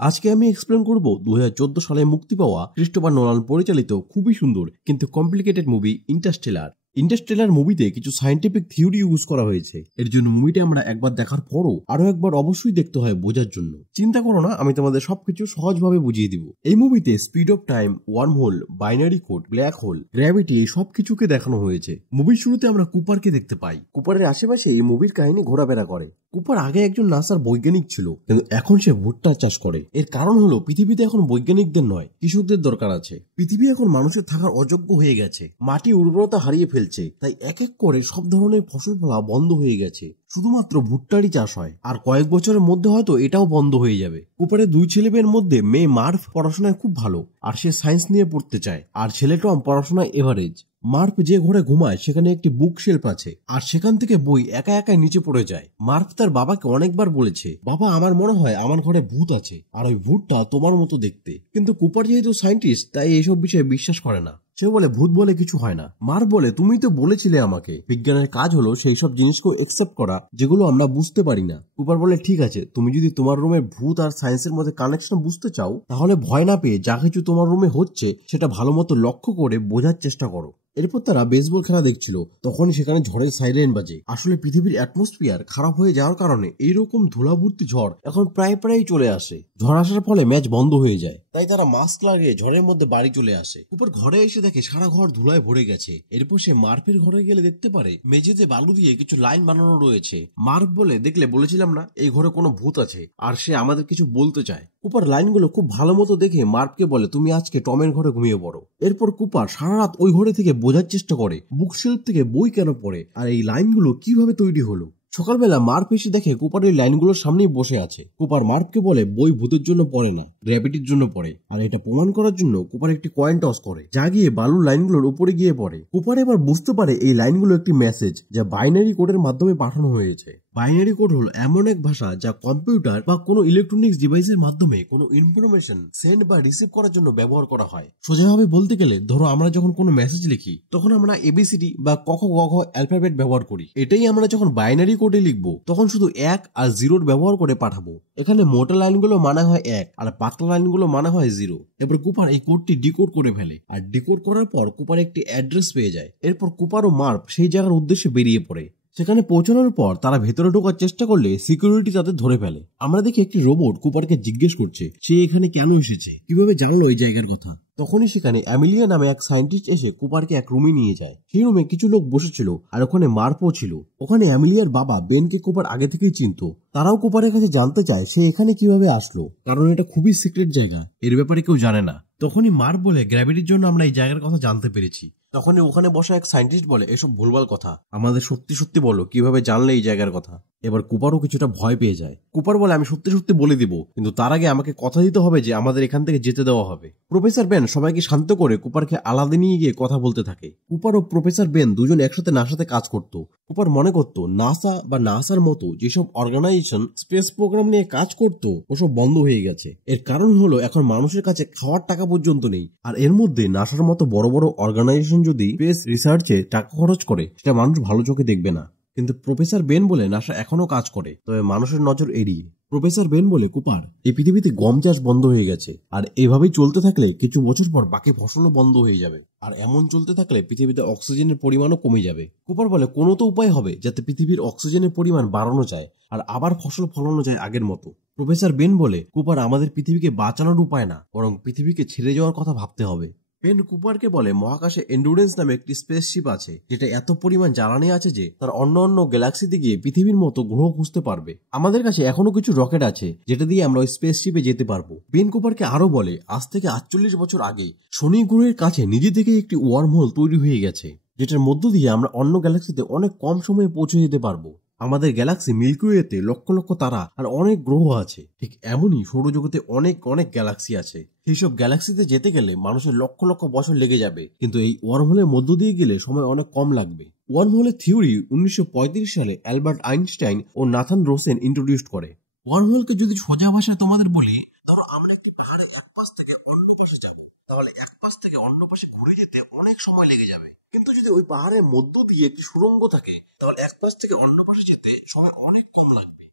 আজকে আমি এক্সপ্লেন করব 2014 সালে মুক্তি পাওয়া ক্রিস্টোফার নোলান পরিচালিত খুবই সুন্দর কিন্তু কমপ্লিকেটেড মুভি ইন্টারস্টেলার। ইন্টারস্টেলার মুভিতে কিছু সায়েন্টিফিক থিওরি ইউজ করা হয়েছে। এর জন্য মুভিটা আমরা একবার দেখার পরও আরো একবার অবশ্যই দেখতে হয় বোঝার জন্য। চিন্তা করো না, আমি তোমাদের সবকিছু সহজভাবে বুঝিয়ে দিব। এই মুভিতে speed of time, wormhole, binary code, black hole, gravity এই সবকিছুকে দেখানো হয়েছে। মুভির শুরুতে আমরা কুপারকে দেখতে পাই। কুপারের আশেপাশে এই মুভির কাহিনী ঘোরাফেরা করে। কুপার আগে একজন নাসার বৈজ্ঞানিক ছিল, কিন্তু এখন সে ভুট্টা চাষ করে। এর কারণ হলো পৃথিবীতে এখন বৈজ্ঞানিকদের নয়, কৃষকদের দরকার আছে। পৃথিবী এখন মানুষের থাকার অযোগ্য হয়ে গেছে, মাটি উর্বরতা হারিয়ে ফেলছে, তাই এক এক করে সব ধরনের ফসল ফলা বন্ধ হয়ে গেছে। শুধুমাত্র ভুট্টারই চাষ হয়, আর কয়েক বছরের মধ্যে হয়তো এটাও বন্ধ হয়ে যাবে। কুপারের দুই ছেলে মেয়ের মধ্যে মেয়ে মার্ভ পড়াশোনায় খুব ভালো, আর সে সায়েন্স নিয়ে পড়তে চায়, আর ছেলে টম পড়াশোনায় এভারেজ। মার্ভ যে ঘরে ঘুমায় সেখানে একটি বুক শেলফ আছে, আর সেখান থেকে বই একা একাই নিচে পড়ে যায়। মার্ভ তার বাবাকে অনেকবার বলেছে, বাবা আমার মনে হয় আমার ঘরে ভূত আছে, আর ওই ভূতটা তোমার মতো দেখতে। কিন্তু কুপার যেহেতু সায়েন্টিস্ট, তাই এইসব বিষয়ে বিশ্বাস করে না। সে বলে ভূত বলে কিছু হয় না। মার্ভ বলে তুমি তো বলেছিলে আমাকে বিজ্ঞানের কাজ হলো সেই সব জিনিসকে একসেপ্ট করা যেগুলো আমরা বুঝতে পারি না। কুপার বলে ঠিক আছে, তুমি যদি তোমার রুমে ভূত আর সায়েন্সের মধ্যে কানেকশন বুঝতে চাও, তাহলে ভয় না পেয়ে যা কিছু তোমার রুমে হচ্ছে সেটা ভালো মতো লক্ষ্য করে বোঝার চেষ্টা করো। এরপর তারা বেসবল খেলা দেখছিল, তখনই সেখানে ঝড়ের সাইরেন বাজে। আসলে পৃথিবীর অ্যাটমসফিয়ার খারাপ হয়ে যাওয়ার কারণে এইরকম ধুলাভর্তি ঝড় এখন প্রায় চলে আসে। ঝড় আসার ফলে ম্যাচ বন্ধ হয়ে যায়, তাই তারা মাস্ক লাগিয়ে ঝড়ের মধ্যে বাড়ি চলে আসে। উপর ঘরে এসে দেখে সারা ঘর ধুলায় ভরে গেছে। এরপর সে মার্ফের ঘরে গেলে দেখতে পারে মেঝেতে বালু দিয়ে কিছু লাইন বানানো রয়েছে। মার্ফ বলে, দেখলে বলেছিলাম না এই ঘরে কোনো ভূত আছে, আর সে আমাদের কিছু বলতে চায়। কুপার লাইনগুলো খুব ভালো মতো দেখে মার্ফকে বলে, তুমি আজকে টমের ঘরে ঘুমিয়ে পড়ো। এরপর কুপার সারা রাত ওই ঘরে থেকে বোঝার চেষ্টা করে বুকশেলফ থেকে বই কেন পড়ে, আর এই লাইনগুলো কিভাবে তৈরি হলো। সকালবেলা মার্ফ এসে দেখে কুপার ওই লাইনগুলোর সামনেই বসে আছে। কুপার মার্ফকে বলে, বই ভূতের জন্য পড়ে না, গ্র্যাভিটির জন্য পড়ে। আর এটা প্রমাণ করার জন্য কুপার একটি কয়েন টস করে, যা গিয়ে বালুর লাইনগুলোর উপরে গিয়ে পড়ে। কুপার এবার বুঝতে পারে এই লাইনগুলো একটি মেসেজ, যা বাইনারি কোডের মাধ্যমে পাঠানো হয়েছে। বাইনারি কোড হলো এমন এক ভাষা যা কম্পিউটার বা কোনো ইলেকট্রনিক্স ডিভাইসের মাধ্যমে কোনো ইনফরমেশন সেন্ড বা রিসিভ করার জন্য ব্যবহার করা হয়। সোজাভাবে বলতে গেলে, ধরো আমরা যখন কোনো মেসেজ লিখি তখন আমরা এবিসিডি বা ক খ গ ঘ অ্যালফাবেট ব্যবহার করি। এটাই আমরা যখন বাইনারি কোডে লিখবো তখন শুধু 1 আর 0 ব্যবহার করে পাঠাবো। এখানে মোটা লাইনগুলো মানে হয় 1 আর পাতলা লাইনগুলো মানে হয় 0। এরপর কুপার এই কোডটি ডিকোড করে ফেলে, আর ডিকোড করার পর কুপার একটি অ্যাড্রেস পেয়ে যায়। এরপর কুপার ও মার্ফ সেই জায়গার উদ্দেশ্যে বেরিয়ে পড়ে। সেখানে পৌঁছানোর পর তারা ভেতরে ঢোকার চেষ্টা করলে সিকিউরিটি তাদের ধরে ফেলে। আমরা দেখি একটি রোবট কুপারকে জিজ্ঞেস করছে সে এখানে কেন এসেছে, কিভাবে জানলো এই জায়গার কথা। তখনই সেখানে অ্যামিলিয়া নামে এক সায়েন্টিস্ট এসে কুপারকে এক রুমে নিয়ে যায়। সেই রুমে কিছু লোক বসেছিল, আর ওখানে মার্ফও ছিল। ওখানে অ্যামিলিয়ার বাবা বেনকে কুপার আগে থেকেই চিনত। তারাও কুপারের কাছে জানতে চায় সে এখানে কিভাবে আসলো, কারণ এটা খুবই সিক্রেট জায়গা, এর ব্যাপারে কেউ জানে না। তখনই মার্ফ বলে, গ্র্যাভিটির জন্য আমরা এই জায়গার কথা জানতে পেরেছি। তখনই ওখানে বসা এক সায়েন্টিস্ট বলে, এসব ভুলভাল কথা, আমাদের সত্যি সত্যি বলো কিভাবে জানলে এই জায়গার কথা। এবার কুপারও কিছুটা ভয় পেয়ে যায়। কুপার বলে, আমি সত্যি সত্যি বলে দিব, কিন্তু তার আগে আমাকে কথা দিতে হবে যে আমাদের এখান থেকে যেতে দেওয়া হবে। প্রফেসর বেন সবাইকে শান্ত করে কুপারকে আলাদা নিয়ে গিয়ে কথা বলতে থাকে। কুপার ও প্রফেসর বেন দুজন একসাথে নাসাতে কাজ করত। কুপার মনে করত নাসা বা নাসার মতো যেসব অর্গানাইজেশন স্পেস প্রোগ্রাম নিয়ে কাজ করত ওসব বন্ধ হয়ে গেছে। এর কারণ হলো এখন মানুষের কাছে খাওয়ার টাকা পর্যন্ত নেই, আর এর মধ্যে নাসার মতো বড় বড় অর্গানাইজেশন যদি স্পেস রিসার্চে টাকা খরচ করে সেটা মানুষ ভালো চোখে দেখবে না। কিন্তু প্রফেসর বেন বলে নাসা এখনো কাজ করে, তবে মানুষের নজর এড়িয়ে। প্রফেসর বেন বলে, কুপার এই পৃথিবীতে গম চাষ বন্ধ হয়ে গেছে, আর এভাবেই চলতে থাকলে কিছু বছর পর বাকি ফসলও বন্ধ হয়ে যাবে, আর এমন চলতে থাকলে পৃথিবীতে অক্সিজেনের পরিমাণও কমে যাবে। কুপার বলে, কোনো তো উপায় হবে যাতে পৃথিবীর অক্সিজেনের পরিমাণ বাড়ানো যায় আর আবার ফসল ফলানো যায় আগের মতো। প্রফেসর বেন বলে, কুপার আমাদের পৃথিবীকে বাঁচানোর উপায় না, বরং পৃথিবীকে ছেড়ে যাওয়ার কথা ভাবতে হবে। বেন কুপারকে বলে, মহাকাশে এন্ডুরেন্স নামে একটি স্পেসশিপ আছে যেটা এত পরিমাণ জ্বালানি আছে যে তার অন্য গ্যালাক্সিতে গিয়ে পৃথিবীর মতো গ্রহ খুঁজতে পারবে। আমাদের কাছে এখনো কিছু রকেট আছে যেটা দিয়ে আমরা ওই স্পেসশিপে যেতে পারবো। বেন কুপারকে আরো বলে, আজ থেকে 48 বছর আগে শনি গ্রহের কাছে নিজে থেকে একটি ওয়ার্ম হোল তৈরি হয়ে গেছে, যেটার মধ্য দিয়ে আমরা অন্য গ্যালাক্সিতে অনেক কম সময়ে পৌঁছে যেতে পারবো। আমাদের গ্যালাক্সি মিল্কি লক্ষ লক্ষ তারা আর অনেক গ্রহ আছে, ঠিক এমনই সৌরজগতে অনেক গ্যালাক্সি আছে। সেই সব গ্যালাক্সিতে যেতে গেলে মানুষের লক্ষ লক্ষ বছর লেগে যাবে, কিন্তু এই ওয়ার্মহোলের মধ্য দিয়ে গেলে সময় অনেক কম লাগবে। ওয়ার্মহোলের থিওরি 1935 সালে অ্যালবার্ট আইনস্টাইন ও নাথান রোসেন ইন্ট্রোডিউস করে। ওয়ার্মহোলকে যদি সোজা ভাষায় তোমাদের বলি, ধরো আমরা একটি পাহাড়ের এক পাশ থেকে অন্য পাশে যাব, তাহলে এক পাশ থেকে অন্য পাশে ঘুরে যেতে অনেক সময় লেগে যাবে। কিন্তু যদি ওই পাহাড়ের মধ্য দিয়ে একটি সুড়ঙ্গ থাকে, তাহলে এক পাশ থেকে অন্য পাশে যেতে সময় অনেক কম লাগবে।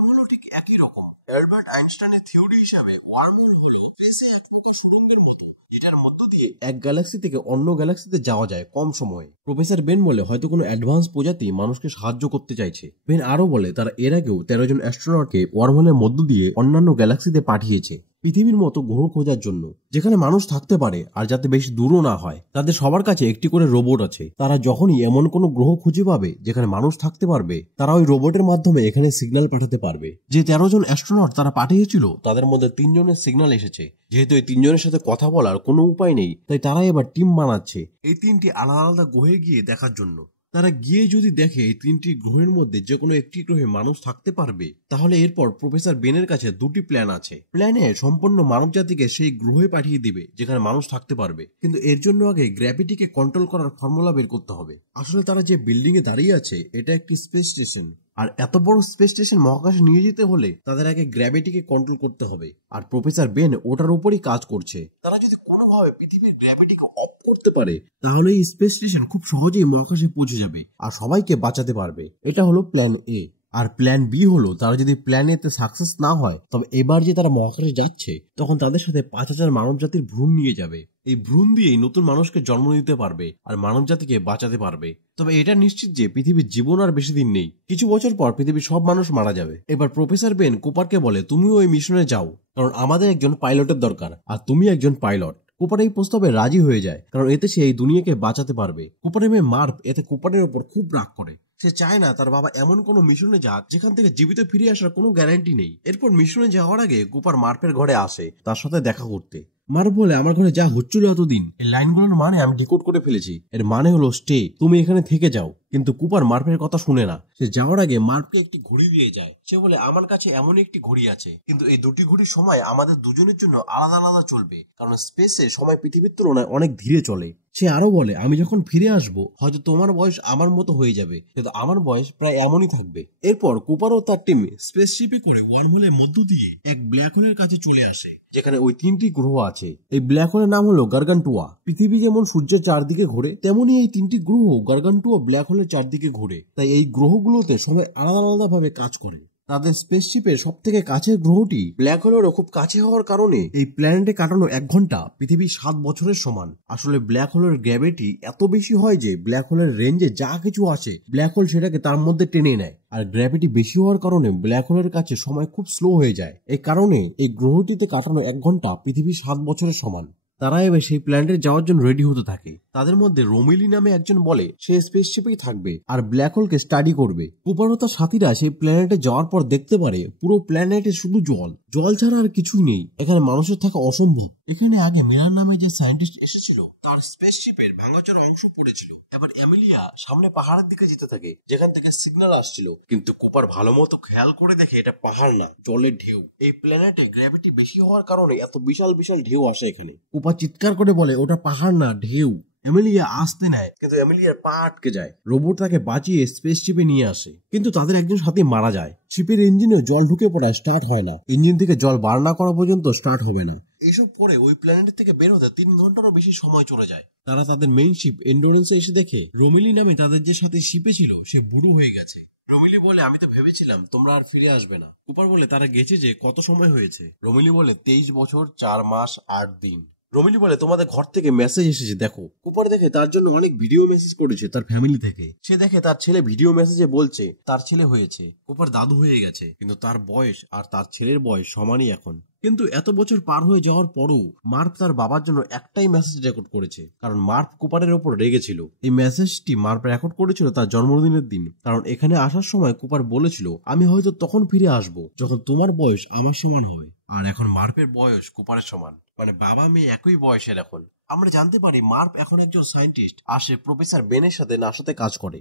ওয়ার্মহোলও ঠিক একই রকম। অ্যালবার্ট আইনস্টাইনের থিওরি হিসাবে ওয়ার্মহোল হলো স্পেসে এক প্রকার সুড়ঙ্গের মতো, যেটার মধ্য দিয়ে এক গ্যালাক্সি থেকে অন্য গ্যালাক্সিতে যাওয়া যায় কম সময়ে। প্রফেসর বেন বলে হয়তো কোনো অ্যাডভান্স প্রজাতি মানুষকে সাহায্য করতে চাইছে। বেন আরো বলে তারা এর আগেও 13 জন অ্যাস্ট্রোনটকে ওয়ার্মহোলের মধ্য দিয়ে অন্যান্য গ্যালাক্সিতে পাঠিয়েছে পৃথিবীর মতো গ্রহ খোঁজার জন্য, যেখানে মানুষ থাকতে পারে আর যাতে বেশি দূরও না হয়। তাদের সবার কাছে একটি করে রোবট আছে। তারা যখনই এমন কোনো গ্রহ খুঁজে পাবে যেখানে মানুষ থাকতে পারবে, তারা ওই রোবটের মাধ্যমে এখানে সিগন্যাল পাঠাতে পারবে। যে 13 জন অ্যাস্ট্রোনট তারা পাঠিয়েছিল তাদের মধ্যে 3 জনের সিগন্যাল এসেছে। যেহেতু এই 3 জনের সাথে কথা বলার কোনো উপায় নেই, তাই তারা এবার টিম বানাচ্ছে এই 3টি আলাদা আলাদা গ্রহে গিয়ে দেখার জন্য। তারা গিয়ে যদি দেখে এই 3টি গ্রহের মধ্যে যে কোনো একটি গ্রহে মানুষ থাকতে পারবে, তাহলে এরপর প্রফেসর বেনের কাছে 2টি প্ল্যান আছে। প্ল্যানে সম্পূর্ণ মানব জাতিকে সেই গ্রহে পাঠিয়ে দিবে যেখানে মানুষ থাকতে পারবে, কিন্তু এর জন্য আগে গ্র্যাভিটিকে কন্ট্রোল করার ফর্মুলা বের করতে হবে। আসলে তারা যে বিল্ডিং এ দাঁড়িয়ে আছে এটা একটি স্পেস স্টেশন, আর এত বড় স্পেস স্টেশন মহাকাশে নিয়ে যেতে হলে তাদের আগে গ্র্যাভিটিকে কন্ট্রোল করতে হবে, আর প্রফেসর বেন ওটার উপরই কাজ করছে। তারা যদি কোনোভাবে পৃথিবীর গ্র্যাভিটিকে অফ করতে পারে, তাহলে এই স্পেস স্টেশন খুব সহজেই মহাকাশে পৌঁছে যাবে আর সবাইকে বাঁচাতে পারবে। এটা হলো প্ল্যান এ। আর প্ল্যান বি হলো, তারা যদি প্ল্যান এতে সাকসেস না হয়, তবে এবার যে তারা মহাকাশে যাচ্ছে তখন তাদের সাথে 5000 মানব জাতির ভ্রূণ নিয়ে যাবে। এই ভ্রূণ দিয়েই নতুন মানুষকে জন্ম দিতে পারবে আর মানব জাতিকে বাঁচাতে পারবে। তবে এটা নিশ্চিত যে পৃথিবীর জীবন আর বেশি দিন নেই, কিছু বছর পর পৃথিবীর সব মানুষ মারা যাবে। এবার প্রফেসর বেন কুপারকে বলে, তুমিও ওই মিশনে যাও, কারণ আমাদের একজন পাইলটের দরকার আর তুমি একজন পাইলট। কুপার এই প্রস্তাবে রাজি হয়ে যায়, কারণ এতে সে এই দুনিয়াকে বাঁচাতে পারবে। কুপারের মেয়ে মার্ভ এতে কুপারের উপর খুব রাগ করে। সে চায় না তার বাবা এমন কোনো মিশনে যাক যেখান থেকে জীবিত ফিরে আসার কোনো গ্যারান্টি নেই। এরপর মিশনে যাওয়ার আগে কুপার মার্ভের ঘরে আসে তার সাথে দেখা করতে। মার্ভ বলে, আমার ঘরে যা হচ্ছিল এতদিন, এই লাইনগুলোর মানে আমি ডিকোড করে ফেলেছি। এর মানে হলো স্টে, তুমি এখানে থেকে যাও। কিন্তু কুপার মার্ভের কথা শুনে না। সে যাওয়ার আগে মার্ভকে একটি ঘড়ি দিয়ে যায়। সে বলে, আমার কাছে এমন একটি ঘড়ি আছে, কিন্তু এই 2টি ঘড়ির সময় আমাদের দুজনের জন্য আলাদা আলাদা চলবে, কারণ স্পেসে সময় পৃথিবীর তুলনায় অনেক ধীরে চলে। সে আরো বলে, আমি যখন ফিরে আসবো হয়তো তোমার বয়স আমার মতো হয়ে যাবে, কিন্তু আমার বয়স প্রায় এমনই থাকবে। এরপর কুপার ও তার টিম স্পেসশিপে করে ওয়ার্মহোলের মধ্য দিয়ে এক ব্ল্যাক হোলের কাছে চলে আসে, যেখানে ওই 3টি গ্রহ আছে। এই ব্ল্যাক হোলের নাম হলো গার্গান্টুয়া। পৃথিবী যেমন সূর্যের চারদিকে ঘোরে, তেমনি এই 3টি গ্রহ গার্গান্টুয়া ব্ল্যাক হোলের চারদিকে ঘোরে। তাই এই গ্রহগুলোতে সময় আলাদা আলাদা ভাবে কাজ করে। তাদের স্পেসশিপের সব থেকে কাছের গ্রহটি ব্ল্যাক হোলেরও খুব কাছে হওয়ার কারণে এই প্ল্যানেটে কাটানো 1 ঘন্টা পৃথিবীর 7 বছরের সমান। আসলে ব্ল্যাক হোলের গ্র্যাভিটি এত বেশি হয় যে ব্ল্যাক হোলের রেঞ্জে যা কিছু আসে ব্ল্যাক হোল সেটাকে তার মধ্যে টেনে নেয়। আর গ্র্যাভিটি বেশি হওয়ার কারণে ব্ল্যাক হোলের কাছে সময় খুব স্লো হয়ে যায়। এই কারণে এই গ্রহটিতে কাটানো 1 ঘন্টা পৃথিবীর 7 বছরের সমান। তারা এবার সেই প্ল্যানেটে যাওয়ার জন্য রেডি হতে থাকে। তাদের মধ্যে রোমিলি নামে একজন বলে সে স্পেসশিপেই থাকবে আর ব্ল্যাক হোলকে স্টাডি করবে। কুপার ও তার সাথীরা সেই প্ল্যানেটে যাওয়ার পর দেখতে পারে পুরো প্ল্যানেটে শুধু জল, জল ছাড়া আর কিছুই নেই। এখানে মানুষের থাকা অসম্ভব। এখানে আগে মিলার নামে যে সায়েন্টিস্ট এসেছিল তার স্পেসশিপের ভাঙাচোরা অংশ পড়েছিল। এবার এমিলিয়া সামনে পাহাড়ের দিকে যেতে থাকে যেখান থেকে সিগন্যাল আসছিল, কিন্তু কুপার ভালো মতো খেয়াল করে দেখে এটা পাহাড় না, জলের ঢেউ। এই প্ল্যানেটে গ্র্যাভিটি বেশি হওয়ার কারণে এত বিশাল বিশাল ঢেউ আসে এখানে। কুপার চিৎকার করে বলে, ওটা পাহাড় না, ঢেউ। এমিলিয়া আসতে নেয়, কিন্তু এমিলিয়ার পা আটকে যায়। রোবট তাকে বাঁচিয়ে স্পেসশিপে নিয়ে আসে, কিন্তু তাদের একজন সাথী মারা যায়। শিপের ইঞ্জিনে জল ঢুকে পড়ায় স্টার্ট হয় না। ইঞ্জিন থেকে জল বার না করা পর্যন্ত স্টার্ট হবে না। এসব করে ওই প্ল্যানেট থেকে বের হতে 3 ঘন্টারও বেশি সময় চলে যায়। তারা তাদের মেইন শিপ এন্ডোরেন্সে এসে দেখে রোমিলি নামে তাদের যে সাথে শিপে ছিল সে বুড়ো হয়ে গেছে। রোমিলি বলে, আমি তো ভেবেছিলাম তোমরা আর ফিরে আসবে না। কুপার বলে, তারা গেছে যে কত সময় হয়েছে? রোমিলি বলে, 23 বছর 4 মাস 8 দিন। রোমিলি বলে, তোমাদের ঘর থেকে মেসেজ এসেছে দেখো। কুপার দেখে তার জন্য অনেক ভিডিও মেসেজ করেছে তার ফ্যামিলি থেকে। সে দেখে তার ছেলে ভিডিও মেসেজে বলছে তার ছেলে হয়েছে। কুপার দাদু হয়ে গেছে, কিন্তু তার বয়স আর তার ছেলের বয়স সমানই এখন। কিন্তু এত বছর পার হয়ে যাওয়ার পরও মার্ভ তার বাবার জন্য একটাই মেসেজ রেকর্ড করেছে, কারণ মার্ভ কুপারের ওপর রেগেছিল। এই মেসেজটি মার্ভ রেকর্ড করেছিল তার জন্মদিনের দিন, কারণ এখানে আসার সময় কুপার বলেছিল, আমি হয়তো তখন ফিরে আসব যখন তোমার বয়স আমার সমান হবে। আর এখন মার্ভের বয়স কুপারের সমান, মানে বাবা মেয়ে একই বয়সের এখন। আমরা জানতে পারি মার্ভ এখন একজন সায়েন্টিস্ট, আসে প্রফেসর বেনের সাথে নাসাতে কাজ করে।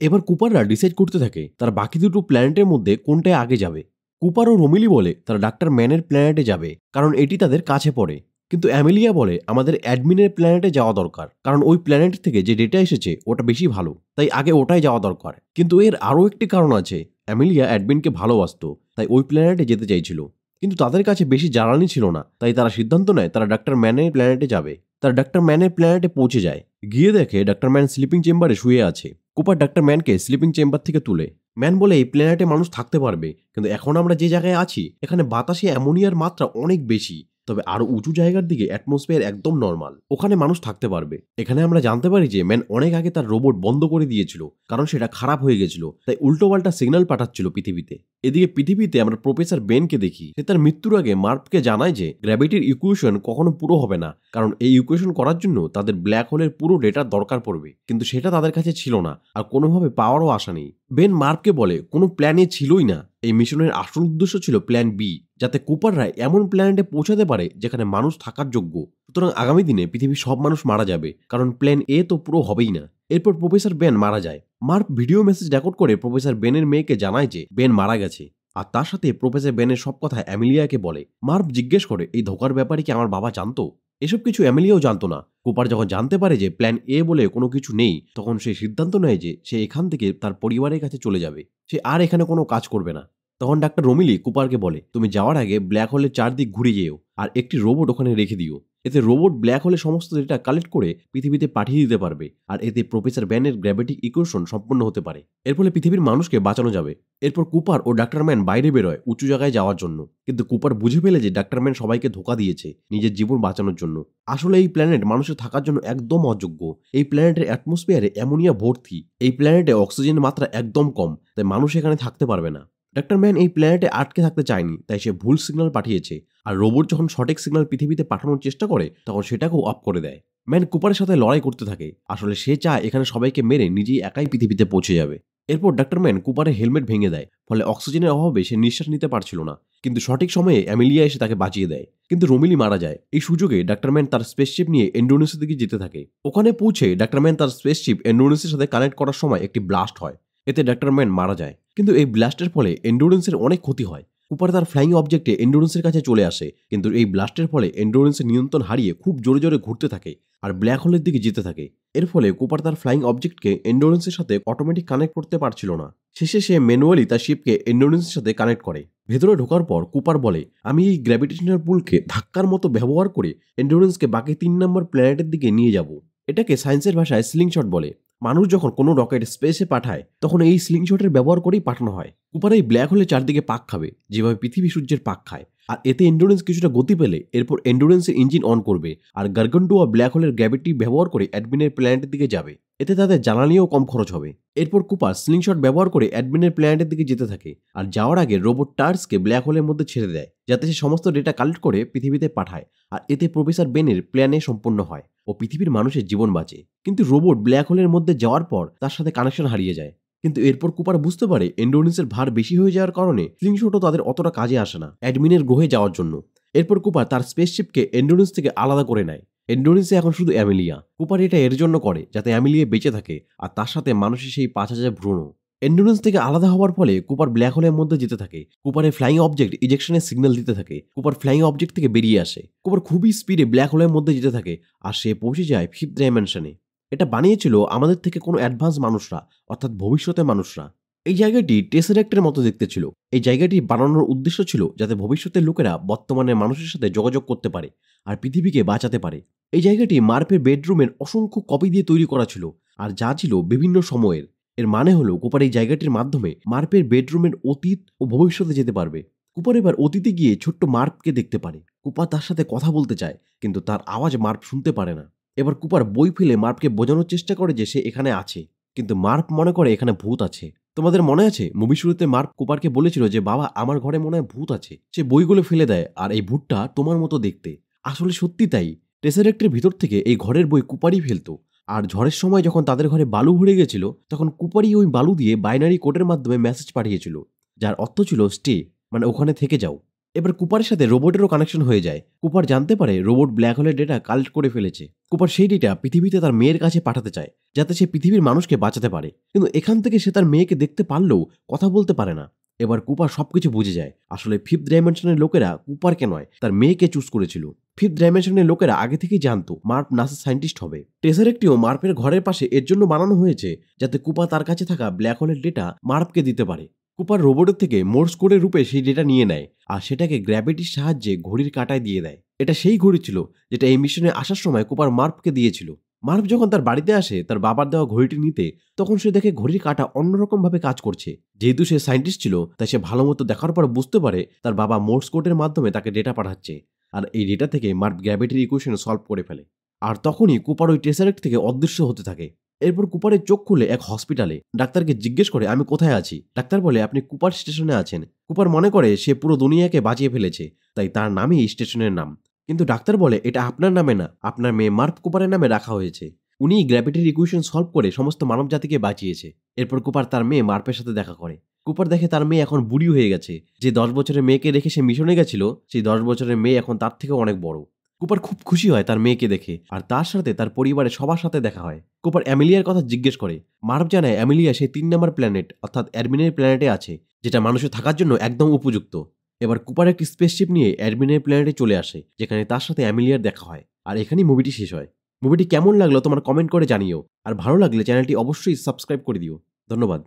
এবার কুপাররা ডিসাইড করতে থাকে তার বাকি দুটো প্ল্যানেটের মধ্যে কোনটায় আগে যাবে। কুপার ও রোমিলি বলে তারা ডাক্তার ম্যানের প্ল্যানেটে যাবে, কারণ এটি তাদের কাছে পড়ে। কিন্তু অ্যামেলিয়া বলে আমাদের অ্যাডমিনের প্ল্যানেটে যাওয়া দরকার, কারণ ওই প্ল্যানেট থেকে যে ডেটা এসেছে ওটা বেশি ভালো, তাই আগে ওটাই যাওয়া দরকার। কিন্তু এর আরও একটি কারণ আছে, অ্যামেলিয়া অ্যাডমিনকে ভালোবাসতো, তাই ওই প্ল্যানেটে যেতে চাইছিল। কিন্তু তাদের কাছে বেশি জ্বালানি ছিল না, তাই তারা সিদ্ধান্ত নেয় তারা ডাক্তার ম্যানের প্ল্যানেটে যাবে। তারা ডাক্তার ম্যানের প্ল্যানেটে পৌঁছে যায়। গিয়ে দেখে ডাক্তার ম্যান স্লিপিং চেম্বারে শুয়ে আছে। কুপার ডাক্তার ম্যানকে স্লিপিং চেম্বার থেকে তুলে ম্যান বলে এই প্ল্যানেটে মানুষ থাকতে পারবে, কিন্তু এখন আমরা যে জায়গায় আছি এখানে বাতাসে অ্যামোনিয়ার মাত্রা অনেক বেশি, তবে আরো উঁচু জায়গার দিকে অ্যাটমসফিয়ার একদম নর্মাল, ওখানে মানুষ থাকতে পারবে। এখানে আমরা জানতে পারি যে ম্যান অনেক আগে তার রোবট বন্ধ করে দিয়েছিল, কারণ সেটা খারাপ হয়ে গেছিল, তাই উল্টোপাল্টা সিগন্যাল পাঠাচ্ছিল পৃথিবীতে। এদিকে পৃথিবীতে আমরা প্রফেসর বেনকে দেখি, সে তার মৃত্যুর আগে মার্ভকে জানায় যে গ্র্যাভিটির ইকুয়েশন কখনো পুরো হবে না, কারণ এই ইকুয়েশন করার জন্য তাদের ব্ল্যাক হোলের পুরো ডেটার দরকার পড়বে, কিন্তু সেটা তাদের কাছে ছিল না, আর কোনোভাবে পাওয়ারও আশা নেই। বেন মার্ভকে বলে কোনো প্ল্যানে ছিলই না, এই মিশনের আসল উদ্দেশ্য ছিল প্ল্যান বি, যাতে কুপাররা এমন প্ল্যানেটে পৌঁছাতে পারে যেখানে মানুষ থাকার যোগ্য। সুতরাং আগামী দিনে পৃথিবীর সব মানুষ মারা যাবে, কারণ প্ল্যান এ তো পুরো হবেই না। এরপর প্রফেসর বেন মারা যায়। মার্ভ ভিডিও মেসেজ রেকর্ড করে প্রফেসর বেনের মেয়েকে জানায় যে বেন মারা গেছে, আর তার সাথে প্রফেসর বেনের সব কথা অ্যামেলিয়াকে বলে। মার্ভ জিজ্ঞেস করে এই ধোকার ব্যাপারে কি আমার বাবা জানতো? এসব কিছু অ্যামেলিয়াও জানতো না। কুপার যখন জানতে পারে যে প্ল্যান এ বলে কোনো কিছু নেই, তখন সে সিদ্ধান্ত নেয় যে সে এখান থেকে তার পরিবারের কাছে চলে যাবে, সে আর এখানে কোনো কাজ করবে না। তখন ডাক্তার রোমিলি কুপারকে বলে তুমি যাওয়ার আগে ব্ল্যাক হোলের চারদিক ঘুরে যেও, আর একটি রোবট ওখানে রেখে দিও, এতে রোবট ব্ল্যাক হোলের সমস্ত ডেটা কালেক্ট করে পৃথিবীতে পাঠিয়ে দিতে পারবে, আর এতে প্রফেসর ব্যানের গ্র্যাভিটিক ইকুয়েশন সম্পন্ন হতে পারে। এর ফলে পৃথিবীর মানুষকে বাঁচানো যাবে। এরপর কুপার ও ডাক্তার ম্যান বাইরে বেরোয় উঁচু জায়গায় যাওয়ার জন্য, কিন্তু কুপার বুঝে ফেলে যে ডাক্তার ম্যান সবাইকে ধোকা দিয়েছে নিজের জীবন বাঁচানোর জন্য। আসলে এই প্ল্যানেট মানুষের থাকার জন্য একদম অযোগ্য। এই প্ল্যানেটের অ্যাটমসফিয়ারে অ্যামোনিয়া ভর্তি, এই প্ল্যানেটে অক্সিজেনের মাত্রা একদম কম, তাই মানুষ এখানে থাকতে পারবে না। ডাক্তার ম্যান এই প্ল্যানেটে আটকে থাকতে চায়নি, তাই সে ভুল সিগন্যাল পাঠিয়েছে, আর রোবট যখন সঠিক সিগন্যাল পৃথিবীতে পাঠানোর চেষ্টা করে তখন সেটাকেও অফ করে দেয়। ম্যান কুপারের সাথে লড়াই করতে থাকে, আসলে সে চায় এখানে সবাইকে মেরে নিজেই একাই পৃথিবীতে পৌঁছে যাবে। এরপর ডাক্তার ম্যান কুপারের হেলমেট ভেঙে দেয়, ফলে অক্সিজেনের অভাবে সে নিঃশ্বাস নিতে পারছিল না, কিন্তু সঠিক সময়ে অ্যামেলিয়া এসে তাকে বাঁচিয়ে দেয়, কিন্তু রোমিলি মারা যায়। এই সুযোগে ডাক্তার ম্যান তার স্পেসশিপ নিয়ে এন্ডোনেসিয়ার দিকে যেতে থাকে। ওখানে পৌঁছে ডাক্তার ম্যান তার স্পেসশিপ এন্ডোনেসিয়ার সাথে কানেক্ট করার সময় একটি ব্লাস্ট হয়, এতে ডাক্তার ম্যান মারা যায়। কিন্তু এই ব্লাস্টের ফলে এন্ডোরেন্সের অনেক ক্ষতি হয়। কুপার তার ফ্লাইং অবজেক্টে এন্ডোরেন্সের কাছে চলে আসে, কিন্তু এই ব্লাস্টের ফলে এন্ডোরেন্সের নিয়ন্ত্রণ হারিয়ে খুব জোরে জোরে ঘুরতে থাকে আর ব্ল্যাক হোলের দিকে যেতে থাকে। এর ফলে কুপার তার ফ্লাইং অবজেক্টকে এন্ডোরেন্সের সাথে অটোমেটিক কানেক্ট করতে পারছিল না। শেষে সে ম্যানুয়ালি তার শিপকে এন্ডোরেন্সের সাথে কানেক্ট করে। ভেতরে ঢোকার পর কুপার বলে আমি এই গ্র্যাভিটেশনাল পুলকে ধাক্কার মতো ব্যবহার করে এন্ডোরেন্সকে বাকি 3 নম্বর প্ল্যানেটের দিকে নিয়ে যাব। এটাকে সায়েন্সের ভাষায় স্লিংশট বলে। মানুষ যখন কোনো রকেট স্পেসে পাঠায় তখন এই স্লিংশটের ব্যবহার করেই পাঠানো হয়। কুপার এই ব্ল্যাক হোলের চারদিকে পাক খাবে, যেভাবে পৃথিবী সূর্যের পাক খায়, আর এতে এন্ডোরেন্স কিছুটা গতি পেলে এরপর এন্ডোরেন্সের ইঞ্জিন অন করবে আর গার্গন্টুয়া ব্ল্যাক হোলের গ্র্যাভিটি ব্যবহার করে অ্যাডমিনের প্ল্যানেটের দিকে যাবে, এতে তাদের জ্বালানিও কম খরচ হবে। এরপর কুপার স্লিংশট ব্যবহার করে অ্যাডমিনের প্ল্যানেটের দিকে যেতে থাকে, আর যাওয়ার আগে রোবট টার্সকে ব্ল্যাক হোলের মধ্যে ছেড়ে দেয়, যাতে সে সমস্ত ডেটা কালেক্ট করে পৃথিবীতে পাঠায়, আর এতে প্রফেসর বেনের প্ল্যানে সম্পন্ন হয় ও পৃথিবীর মানুষের জীবন বাঁচে। কিন্তু রোবট ব্ল্যাক হোলের মধ্যে যাওয়ার পর তার সাথে কানেকশন হারিয়ে যায়। কিন্তু এরপর কুপার বুঝতে পারে এন্ডোরেন্সের ভার বেশি হয়ে যাওয়ার কারণে স্লিংশটও তাদের অতটা কাজে আসে না অ্যাডমিনের গ্রহে যাওয়ার জন্য। এরপর কুপার তার স্পেসশিপকে এন্ডোরেন্স থেকে আলাদা করে নেয়। এন্ডোরেন্সে এখন শুধু অ্যামেলিয়া। কুপার এটা এর জন্য করে যাতে অ্যামেলিয়া বেঁচে থাকে, আর তার সাথে মানুষের সেই 5000 ভ্রূণ। এন্ডোরেন্স থেকে আলাদা হওয়ার ফলে কুপার ব্ল্যাক হোলের মধ্যে যেতে থাকে। কুপারের ফ্লাইং অবজেক্ট ইজেকশনের সিগন্যাল দিতে থাকে। কুপার ফ্লাইং অবজেক্ট থেকে বেরিয়ে আসে। কুপার খুবই স্পিডে ব্ল্যাক হোলের মধ্যে যেতে থাকে, আর সে পৌঁছে যায় 5th ডাইমেনশনে। এটা বানিয়েছিল আমাদের থেকে কোনো অ্যাডভান্স মানুষরা, অর্থাৎ ভবিষ্যতের মানুষরা। এই জায়গাটি টেসেরেক্টের মতো দেখতে ছিল। এই জায়গাটি বানানোর উদ্দেশ্য ছিল যাতে ভবিষ্যতের লোকেরা বর্তমানে মানুষের সাথে যোগাযোগ করতে পারে আর পৃথিবীকে বাঁচাতে পারে। এই জায়গাটি মার্ভের বেডরুমের অসংখ্য কপি দিয়ে তৈরি করা ছিল, আর যা ছিল বিভিন্ন সময়ের। এর মানে হলো কুপার এই জায়গাটির মাধ্যমে মার্ভের বেডরুমের অতীত ও ভবিষ্যতে যেতে পারবে। কুপার এবার অতীতে গিয়ে ছোট্ট মার্ভকে দেখতে পারে। কুপার তার সাথে কথা বলতে চায়, কিন্তু তার আওয়াজ মার্ভ শুনতে পারে না। এবার কুপার বই ফেলে মার্ভকে বোঝানোর চেষ্টা করে যে সে এখানে আছে, কিন্তু মার্ভ মনে করে এখানে ভূত আছে। তোমাদের মনে আছে মুভি শুরুতে মার্ভ কুপারকে বলেছিল যে বাবা আমার ঘরে মনে হয় ভূত আছে। সে বইগুলো ফেলে দেয়, আর এই ভূতটা তোমার মতো দেখতে। আসলে সত্যি তাই, টেসেরেক্টের ভিতর থেকে এই ঘরের বই কুপারই ফেলতো, আর ঝড়ের সময় যখন তাদের ঘরে বালু ভরে গেছিল তখন কুপারই ওই বালু দিয়ে বাইনারি কোডের মাধ্যমে মেসেজ পাঠিয়েছিল, যার অর্থ ছিল স্টে, মানে ওখানে থেকে যাও। এবার কুপারের সাথে রোবটেরও কানেকশন হয়ে যায়। কুপার জানতে পারে রোবট ব্ল্যাক হোলের ডেটা কালেক্ট করে ফেলেছে। কুপার সেই ডেটা পৃথিবীতে তার মেয়ের কাছে পাঠাতে চায়, যাতে সে পৃথিবীর মানুষকে বাঁচাতে পারে, কিন্তু এখান থেকে সে তার মেয়েকে দেখতে পারলেও কথা বলতে পারে না। এবার কুপার সবকিছু বুঝে যায়। আসলে 5th ডাইমেনশনের লোকেরা কুপারকে নয়, তার মেয়েকে চুজ করেছিল। 5th ডাইমেনশনের লোকেরা আগে থেকেই জানতো মার্ভ নাসা সায়েন্টিস্ট হবে। টেসেরেক্টটিও মার্ভের ঘরের পাশে এর জন্য বানানো হয়েছে যাতে কুপার তার কাছে থাকা ব্ল্যাক হোলের ডেটা মার্ভকে দিতে পারে। কুপার রোবটের থেকে মোর্স কোডের রূপে সেই ডেটা নিয়ে নেয়, আর সেটাকে গ্র্যাভিটির সাহায্যে ঘড়ির কাঁটায় দিয়ে দেয়। এটা সেই ঘড়ি ছিল যেটা এই মিশনে আসার সময় কুপার মার্ভকে দিয়েছিল। মার্ভ যখন তার বাড়িতে আসে তার বাবার দেওয়া ঘড়িটি নিতে, তখন সে দেখে ঘড়ির কাঁটা অন্যরকম ভাবে কাজ করছে। যেহেতু সে সায়েন্টিস্ট ছিল তাই সে ভালো মতো দেখার পর বুঝতে পারে তার বাবা মোর্স কোডের মাধ্যমে তাকে ডেটা পাঠাচ্ছে, আর এই ডেটা থেকে মার্ভ গ্র্যাভিটির ইকুয়েশন সলভ করে ফেলে। আর তখনই কুপার ওই টেসারেক্ট থেকে অদৃশ্য হতে থাকে। এরপর কুপারের চোখ খুলে এক হসপিটালে ডাক্তারকে জিজ্ঞেস করে আমি কোথায় আছি। ডাক্তার বলে আপনি কুপার স্টেশনে আছেন। কুপার মনে করে সে পুরো দুনিয়াকে বাঁচিয়ে ফেলেছে, তাই তার নামই এই স্টেশনের নাম। কিন্তু ডাক্তার বলে এটা আপনার নামে না, আপনার মেয়ে মার্ভ কুপারের নামে রাখা হয়েছে। উনি গ্র্যাভিটির ইকুয়েশন সলভ করে সমস্ত মানব জাতিকে বাঁচিয়েছে। এরপর কুপার তার মেয়ে মার্ভের সাথে দেখা করে। কুপার দেখে তার মেয়ে এখন বুড়ি হয়ে গেছে। যে 10 বছরের মেয়েকে রেখে সে মিশনে গেছিল, সেই 10 বছরের মেয়ে এখন তার থেকেও অনেক বড়। কুপার খুব খুশি হয় তার মেয়েকে দেখে, আর তার সাথে তার পরিবারের সবার সাথে দেখা হয়। কুপার অ্যামেলিয়ার কথা জিজ্ঞেস করে। মার্ভ জানায় অ্যামেলিয়া সেই 3 নম্বর প্ল্যানেট অর্থাৎ অ্যাডমিনের প্ল্যানেটে আছে, যেটা মানুষের থাকার জন্য একদম উপযুক্ত। এবার কুপার একটি স্পেসশিপ নিয়ে অ্যাডমিনের প্ল্যানেটে চলে আসে, যেখানে তার সাথে অ্যামেলিয়ার দেখা হয়। আর এখানেই মুভিটি শেষ হয়। মুভিটি কেমন লাগলো তোমার কমেন্ট করে জানিও, আর ভালো লাগলে চ্যানেলটি অবশ্যই সাবস্ক্রাইব করে দিও। ধন্যবাদ।